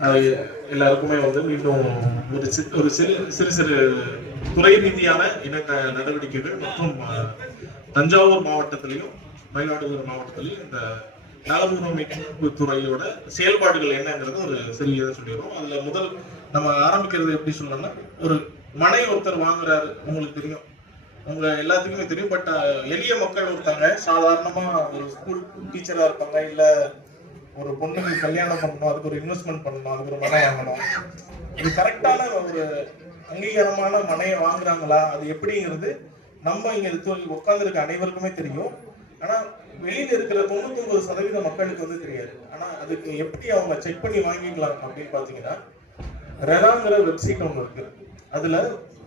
எல்லாருக்குமே வந்து மீண்டும் ஒரு ஒரு சிறு சிறு சிறு துறை ரீதியான இணக்க நடவடிக்கைகள் மற்றும் தஞ்சாவூர் மாவட்டத்திலையும் மயிலாடுதுறை மாவட்டத்திலையும் இந்த நலமுறைமைப்பு துறையோட செயல்பாடுகள் என்னங்கிறது ஒரு சிறியதை சொல்லிடுறோம். அதுல முதல் நம்ம ஆரம்பிக்கிறது எப்படி சொல்லணும்னா ஒரு மனை ஒருத்தர் வாங்குறாரு உங்களுக்கு தெரியும். உங்க எல்லாத்துக்குமே தெரியும் பட் எளிய மக்கள் ஒருத்தாங்க சாதாரணமா ஒரு ஸ்கூல் டீச்சரா இருப்பாங்க இல்லை ஒரு பொண்ணுக்கு கல்யாணம் பண்ணணும் அதுக்கு ஒரு இன்வெஸ்ட்மெண்ட் பண்ணணும் அதுக்கு ஒரு மனை வாங்கணும். இது கரெக்டான ஒரு அங்கீகாரமான மனையை வாங்குறாங்களா? அது எப்படிங்கிறது நம்ம இங்க உட்கார்ந்துருக்க அனைவருக்குமே தெரியும். ஆனா வெளியில இருக்கிற தொண்ணூத்தி ஒன்பது சதவீத மக்களுக்கு வந்து தெரியாது. ஆனா அதுக்கு எப்படி அவங்க செக் பண்ணி வாங்கிக்கலாம் அப்படின்னு பாத்தீங்கன்னா ரெராங்கிற வெப்சைட் ஒன்று இருக்கு. அதுல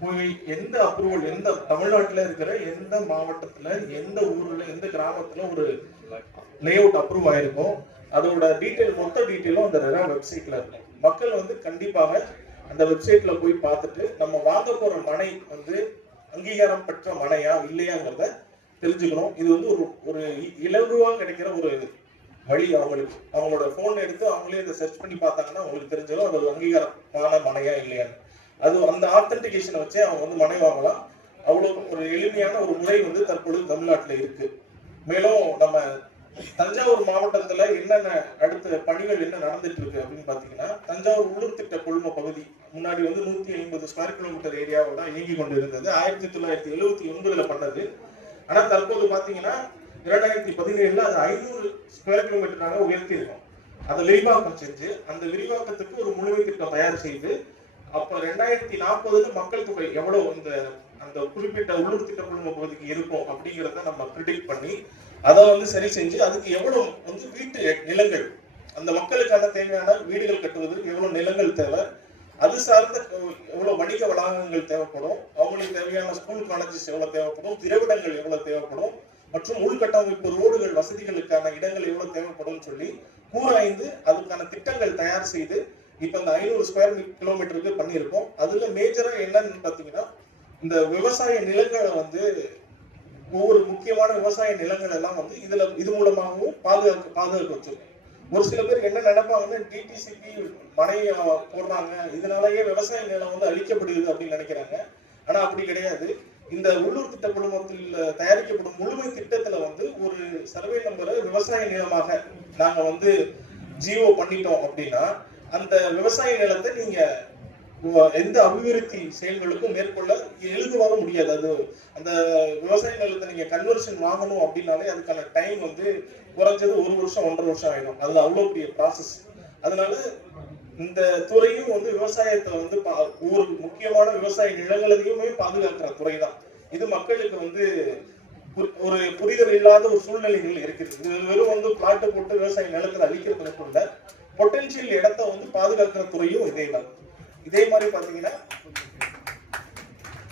போய் எந்த அப்ரூவல் எந்த தமிழ்நாட்டுல இருக்கிற எந்த மாவட்டத்துல எந்த ஊர்ல எந்த கிராமத்துல ஒரு லே அவுட் அப்ரூவ் ஆயிருக்கோ அதோட டீட்டெயில் மொத்த டீட்டெயிலும் அந்த ரெரா வெப்சைட்ல இருக்கும். மக்கள் வந்து கண்டிப்பாக அந்த வெப்சைட்ல போய் பார்த்துட்டு நம்ம வாங்க போற மனை வந்து அங்கீகாரம் பெற்ற மனையா இல்லையாங்கிறத தெரிஞ்சுக்கணும். இது வந்து ஒரு ஒரு இலகுவாக கிடைக்கிற ஒரு வழி அவங்களுக்கு. அவங்களோட போன் எடுத்து அவங்களே இதை சர்ச் பண்ணி பார்த்தாங்கன்னா அவங்களுக்கு தெரிஞ்சிடும் அது ஒரு அங்கீகாரமான மனையா இல்லையான்னு. அது அந்த ஆத்தன்டிகேஷனை வச்சே அவங்க வந்து மனை வாங்கலாம். அவ்வளோ ஒரு எளிமையான ஒரு முறை வந்து தற்பொழுது தமிழ்நாட்டில் இருக்கு. மேலும் நம்ம தஞ்சாவூர் மாவட்டத்துல என்னென்ன அடுத்த பணிகள் என்ன நடந்துட்டு இருக்கு அப்படின்னு பாத்தீங்கன்னா தஞ்சாவூர் உள்ளூர் திட்ட கொள்ம பகுதி முன்னாடி வந்து நூத்தி ஐம்பது ஸ்கொயர் கிலோமீட்டர் ஏரியாவோட இயங்கி கொண்டு இருந்தது ஆயிரத்தி தொள்ளாயிரத்தி எழுவத்தி ஒன்பதுல பண்ணது. ஆனா தற்போது பாத்தீங்கன்னா இரண்டாயிரத்தி பதினேழுல அது ஐநூறு ஸ்கொயர் கிலோமீட்டராக உயர்த்தி இருக்கும் அதை விரிவாக்கம் செஞ்சு அந்த விரிவாக்கத்துக்கு ஒரு முழுமை திட்டம் தயார் செய்து அப்ப ரெண்டாயிரத்தி நாற்பதுல மக்கள் தொகை எவ்வளவு இந்த அந்த குறிப்பிட்ட உள்ளூர் திட்ட குழும பகுதிக்கு இருக்கும் அப்படிங்கிறத நம்ம ப்ரிடிக்ட் பண்ணி அதை வந்து சரி செஞ்சு அதுக்கு எவ்வளவு வந்து வீட்டு நிலங்கள் அந்த மக்களுக்கான தேவையான வீடுகள் கட்டுவதற்கு எவ்வளவு நிலங்கள் தேவை அது சார்ந்த எவ்வளவு வணிக வளாகங்கள் தேவைப்படும் அவங்களுக்கு தேவையான ஸ்கூல் காலேஜஸ் எவ்வளவு தேவைப்படும் திரைவிடங்கள் எவ்வளவு தேவைப்படும் மற்றும் உள்கட்டமைப்பு ரோடுகள் வசதிகளுக்கான இடங்கள் எவ்வளவு தேவைப்படும் சொல்லி கூராய்ந்து அதுக்கான திட்டங்கள் தயார் செய்து இப்ப இந்த ஐநூறு ஸ்கொயர் கிலோமீட்டருக்கு பண்ணியிருக்கோம். அதுல மேஜரா என்னன்னு பாத்தீங்கன்னா இந்த விவசாய நிலங்களை வந்து ஒவ்வொரு முக்கியமான விவசாய நிலங்கள் எல்லாம் வந்து இதுல இது மூலமாகவும் பாதுகாக்க பாதுகாக்க வச்சிருக்கோம். ஒரு சில பேர் என்ன நினைப்பாங்கன்னா டிடிசிபி மனையை போடுறாங்க. இதனாலயே விவசாய நிலம் வந்து அழிக்கப்படுகிறது அப்படின்னு நினைக்கிறாங்க. ஆனா அப்படி கிடையாது. இந்த உள்ளூர் திட்ட குழுமத்தில் தயாரிக்கப்படும் முழுமை திட்டத்துல வந்து ஒரு சர்வே நம்பரை விவசாய நிலமாக நாங்க வந்து ஜியோ பண்ணிட்டோம் அப்படின்னா அந்த விவசாய நிலத்தை நீங்க எந்த அபிவிருத்தி செயல்களுக்கும் மேற்கொள்ள எழுதுவாக முடியாது. அது அந்த விவசாய நிலத்தை நீங்க கன்வர்ஷன் வாங்கணும் அப்படின்னாலே அதுக்கான டைம் வந்து குறைஞ்சது ஒரு வருஷம் ஒன்றரை வருஷம் ஆயிடும். அது அவ்வளவு பெரிய ப்ராசஸ் அதனால இந்த துறையும் வந்து விவசாயத்தை வந்து பா- முக்கியமான விவசாய நிலங்களையுமே பாதுகாக்கிற துறை தான் இது மக்களுக்கு வந்து பு- ஒரு புரிதல் இல்லாத ஒரு சூழ்நிலைகள் இருக்குது. இது வெறும் வந்து பிளாட்டு போட்டு விவசாய நிலத்தை அழிக்கிறது மட்டும் இல்ல பொட்டன்ஷியல் இடத்த வந்து பாதுகாக்கிற துறையும் இதே தான் இதே மாதிரி பார்த்தீங்கன்னா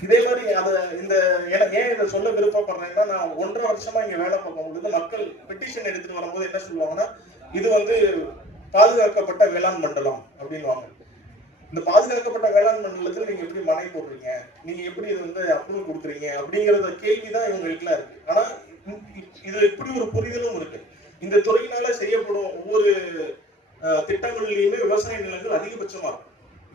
இதே மாதிரி அதை இந்த ஏன- ஏன் இதை சொல்ல விருப்பப்படுறேன்னா நான் ஒன்றரை வருஷமா இங்க வேலை பார்க்க முடியுது மக்கள் பெட்டிஷன் எடுத்துட்டு வரும்போது என்ன சொல்லுவாங்கன்னா இது வந்து பாதுகாக்கப்பட்ட வேளாண் மண்டலம் அப்படின்வாங்க இந்த பாதுகாக்கப்பட்ட வேளாண் மண்டலத்தில் நீங்க எப்படி மனை போடுறீங்க? நீங்க எப்படி இது வந்து அப்ரூவல் கொடுக்குறீங்க? அப்படிங்கறத கேள்விதான் இவங்களுக்குலாம் இருக்கு. ஆனா இது இப்படி ஒரு புரிதலும் இருக்கு. இந்த துறையினால செய்யப்படும் ஒவ்வொரு திட்டங்கள்லயுமே விவசாய நிலங்கள் அதிகபட்சமா இருக்கும்.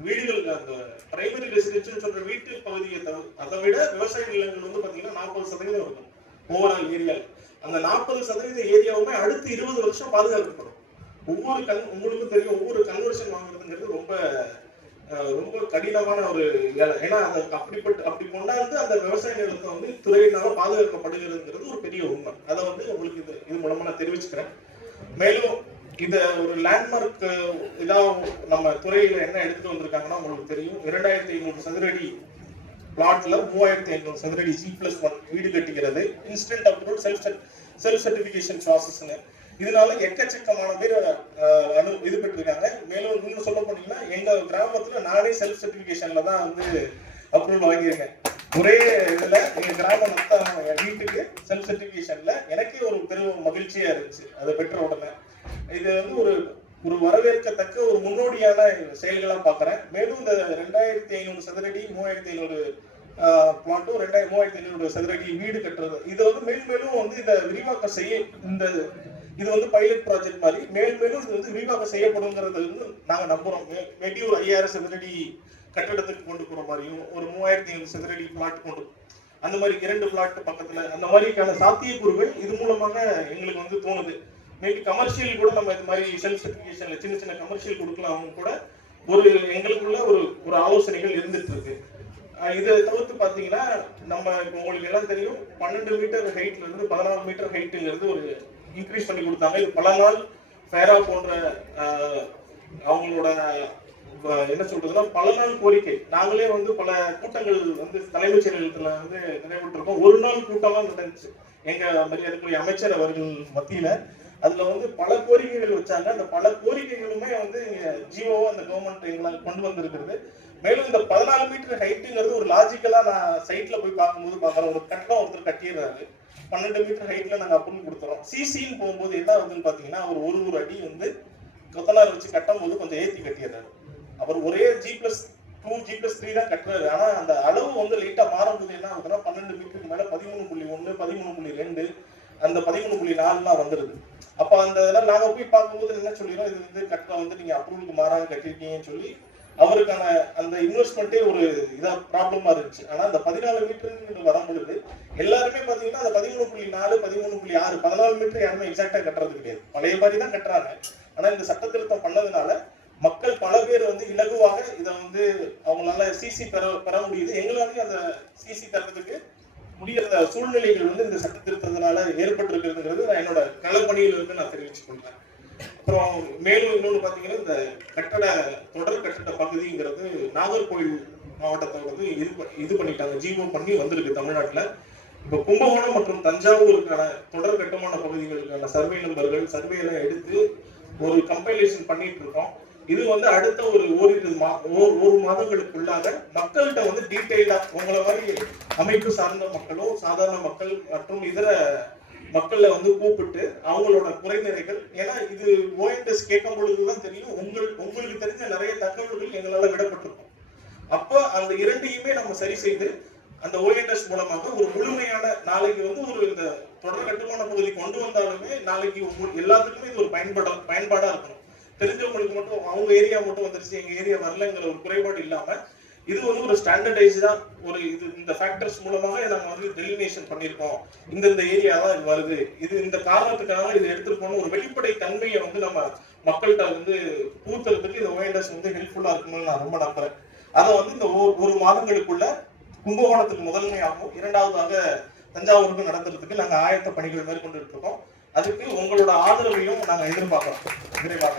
வீடுகள் அந்த பிரைமரி ரெசிடென்ஷியல் சொல்ற வீட்டு பகுதியை தவிர அதை விட விவசாய நிலங்கள் வந்து பாத்தீங்கன்னா நாற்பது சதவீதம் இருக்கும். ஓவரால் ஏரியா அந்த நாற்பது சதவீத ஏரியாவுமே அடுத்து இருபது வருஷம் பாதுகாக்கப்படும் ஒவ்வொரு கன் உங்களுக்கும் தெரியும் ஒவ்வொரு கன்வர்ஷன் வாங்குறதுங்கிறது ரொம்ப ரொம்ப கடினமான ஒரு வேலை. ஏன்னா அது அப்படிப்பட்ட அப்படி கொண்டாந்து அந்த விவசாய நிலத்தை வந்து துறையினால பாதுகாக்கப்படுகிறதுங்கிறது ஒரு பெரிய உண்மை. அதை வந்து உங்களுக்கு இது இது மூலமா நான் தெரிவிச்சுக்கிறேன். மேலும் இத ஒரு லேண்ட்மார்க் இதா நம்ம துறையில என்ன எடுத்துட்டு வந்திருக்காங்கன்னா உங்களுக்கு தெரியும். இரண்டாயிரத்தி ஐநூறு சதுரடி பிளாட்ல மூவாயிரத்தி ஐநூறு சதுரடி ஜி பிளஸ் ஒன் வீடு கட்டுகிறது instant approval self self certification ப்ராசஸ்னு இதனால எக்கச்சக்கமான பேர் அனு இது பெற்றிருக்காங்க. மேலும் இன்னும் சொல்ல போனீங்கன்னா எங்க கிராமத்துல நானே செல்ஃப் சர்டிபிகேஷன்ல தான் வந்து அப்ரூவல் வாங்கியிருக்கேன். ஒரே இதுல எங்க கிராம மொத்தம் வீட்டுக்கு செல்ஃப் சர்டிபிகேஷன்ல எனக்கே ஒரு பெரும் மகிழ்ச்சியா இருந்துச்சு. அதை பெற்ற உடனே. இது வந்து ஒரு ஒரு வரவேற்கத்தக்க ஒரு முன்னோடியான செயல்களா பாக்குறேன் மேலும் இந்த ரெண்டாயிரத்தி ஐநூறு சதுரடி மூவாயிரத்தி ஐநூறு பிளாட்டும் ரெண்டாயிரம் மூவாயிரத்தி ஐநூறு சதுரடி வீடு கட்டுறது. இதை வந்து மேலும் மேலும் வந்து இதை விரிவாக்கம் செய்ய இந்த இது வந்து பைலட் ப்ராஜெக்ட் மாதிரி மேலும் மேலும் இது வந்து விரிவாக்கம் செய்யப்படுங்கிறது வந்து நாங்க நம்புறோம். வெட்டியூர் மேபி ஒரு ஐயாயிரம் சதுரடி கட்டடத்துக்கு கொண்டு போற மாதிரியும் ஒரு மூவாயிரத்தி ஐநூறு சதுரடி பிளாட் கொண்டு அந்த மாதிரி இரண்டு பிளாட் பக்கத்துல அந்த மாதிரிக்கான சாத்தியக்கூறுகள் இது மூலமாக எங்களுக்கு வந்து தோணுது. மேபி கமர்ஷியல் கூட நம்ம இது மாதிரி செல்ஃப் சர்டிஃபிகேஷன்ல சின்ன சின்ன கமர்ஷியல் கொடுக்கலாம் கூட ஒரு எங்களுக்குள்ள ஒரு ஒரு ஆலோசனைகள் இருந்துட்டு இருக்கு. இதை தவிர்த்து பாத்தீங்கன்னா நம்ம இப்போ உங்களுக்கு எல்லாம் தெரியும் பன்னெண்டு மீட்டர் ஹைட்ல இருந்து பதினாலு மீட்டர் ஹைட்டுங்கிறது ஒரு இன்க்ரீஸ் பண்ணி கொடுத்தாங்க. இது பல நாள் ஃபேரா போன்ற அவங்களோட என்ன சொல்றதுன்னா பல நாள் கோரிக்கை. நாங்களே வந்து பல கூட்டங்கள் வந்து தலைமைச் செயலகத்துல வந்து நிறைவேற்றிருக்கோம் ஒரு நாள் கூட்டம்லாம் நடந்துச்சு. எங்க மரியாதைக்குரிய அமைச்சர் அவர்கள் மத்தியில அதுல வந்து பல கோரிக்கைகள் வச்சாங்க. அந்த பல கோரிக்கைகளுமே வந்து ஜியோ அந்த கவர்மெண்ட் எங்களால் கொண்டு வந்திருக்கிறது. மேலும் இந்த பதினாலு மீட்டர் ஹைட்டுங்கிறது ஒரு லாஜிக்கலா நான் சைட்ல போய் பார்க்கும்போது பாக்குறேன் ஒரு கட்டணம் ஒருத்தர் கட்டிடுறாரு. பன்னெண்டு மீட்டர் ஹைட்ல நாங்க அப்ரூவல் கொடுத்துறோம். சிசின்னு போகும்போது என்ன ஆகுதுன்னு பாத்தீங்கன்னா அவர் ஒரு ஒரு அடி வந்து கொத்தனார் வச்சு கட்டும் போது கொஞ்சம் ஏத்தி கட்டிடுறாரு. அவர் ஒரே G plus two G plus three தான் கட்டுறாரு. ஆனா அந்த அளவு வந்து லைட்டா மாறும்போது என்ன ஆகுதுன்னா பன்னெண்டு மீட்டருக்கு மேல பதிமூணு புள்ளி ஒன்னு பதிமூணு புள்ளி ரெண்டு அந்த பதிமூணு புள்ளி நாலுலாம் வந்துருது. அப்ப அந்த இதெல்லாம் நாங்க போய் பார்க்கும்போது என்ன சொல்லிடுறோம் இது வந்து கட்டடம் வந்து நீங்க அப்ரூவலுக்கு மாறாக கட்டிருக்கீங்கன்னு சொல்லி அவருக்கான அந்த இன்வெஸ்ட்மெண்ட்டே ஒரு இதா ப்ராப்ளமா இருந்துச்சு. ஆனா அந்த பதினாலு மீட்டர் வரும் பொழுது எல்லாருமே பாத்தீங்கன்னா அந்த பதிமூணு புள்ளி நாலு பதிமூணு புள்ளி ஆறு பதினாலு மீட்டர் யாருமே எக்ஸாக்டா கட்டுறது கிடையாது. பழைய மாதிரி தான் கட்டுறாங்க. ஆனா இந்த சட்ட திருத்தம் பண்ணதுனால மக்கள் பல பேர் வந்து இலகுவாக இதை வந்து அவங்களால சிசி பெற பெற முடியுது. எங்களாலையும் அந்த சிசி தரத்துக்கு முடியாத சூழ்நிலைகள் வந்து இந்த சட்ட திருத்தத்தினால ஏற்பட்டிருக்கிறதுங்கிறது நான் என்னோட களப்பணியில் இருந்து நான் தெரிவிச்சு கொள்றேன். அப்புறம் மேலும் இன்னொன்று பார்த்தீங்கன்னா இந்த கட்டட தொடர் கட்டட பகுதிங்கிறது நாகர்கோவில் மாவட்டத்தை வந்து இது இது பண்ணிட்டாங்க ஜீவோ பண்ணி வந்திருக்கு தமிழ்நாட்டில். இப்போ கும்பகோணம் மற்றும் தஞ்சாவூருக்கான தொடர் கட்டுமான பகுதிகளுக்கான சர்வே நம்பர்கள் சர்வே எல்லாம் எடுத்து ஒரு கம்பைலேஷன் பண்ணிட்டு இருக்கோம். இது வந்து அடுத்த ஒரு ஓரிரு மா ஓர் ஒரு மாதங்களுக்குள்ளாக மக்கள்கிட்ட வந்து டீட்டெயிலா உங்களை மாதிரி அமைப்பு சார்ந்த மக்களோ சாதாரண மக்கள் மற்றும் இதர மக்களை வந்து கூப்பிட்டு அவங்களோட குறைநிறைகள் ஏன்னா இது ஓஎன்எஸ் கேட்கும் பொழுதுதான் தெரியும். உங்கள் உங்களுக்கு தெரிஞ்ச நிறைய தகவல்கள் எங்களால விடப்பட்டிருக்கும். அப்போ அந்த இரண்டையுமே நம்ம சரி செய்து அந்த ஓஎன்எஸ் மூலமாக ஒரு முழுமையான நாளைக்கு வந்து ஒரு இந்த தொடர் கட்டுமான பகுதி கொண்டு வந்தாலுமே நாளைக்கு எல்லாத்துக்குமே இது ஒரு பயன்பாடா பயன்பாடா இருக்கணும். தெரிஞ்சவங்களுக்கு மட்டும் அவங்க ஏரியா மட்டும் வந்துருச்சு எங்க ஏரியா வரலங்கிற ஒரு குறைபாடு இல்லாம இது வந்து ஒரு ஸ்டாண்டர்டைஸ்டா ஒரு இது இந்த ஃபேக்டர்ஸ் மூலமாக நம்ம வந்து டெலினேஷன் பண்ணியிருக்கோம். இந்த இந்த ஏரியா தான் இது வருது. இது இந்த காரணத்துக்காக இது எடுத்துருக்கோம்னு ஒரு வெளிப்படை தன்மையை வந்து நம்ம மக்கள்கிட்ட வந்து பூத்துறதுக்கு இந்த ஓஎன்எஸ் வந்து ஹெல்ப்ஃபுல்லா இருக்கும்னு நான் ரொம்ப நம்புறேன். அதை வந்து இந்த ஒரு ஒரு மாதங்களுக்குள்ள கும்பகோணத்துக்கு முதன்மையாகவும் இரண்டாவதாக தஞ்சாவூருக்கு நடத்துறதுக்கு நாங்க ஆயத்த பணிகள் மேற்கொண்டு இருக்கோம். அதுக்கு உங்களோட ஆதரவையும் நாங்க எதிர்பார்க்கிறோம். விரைவாக.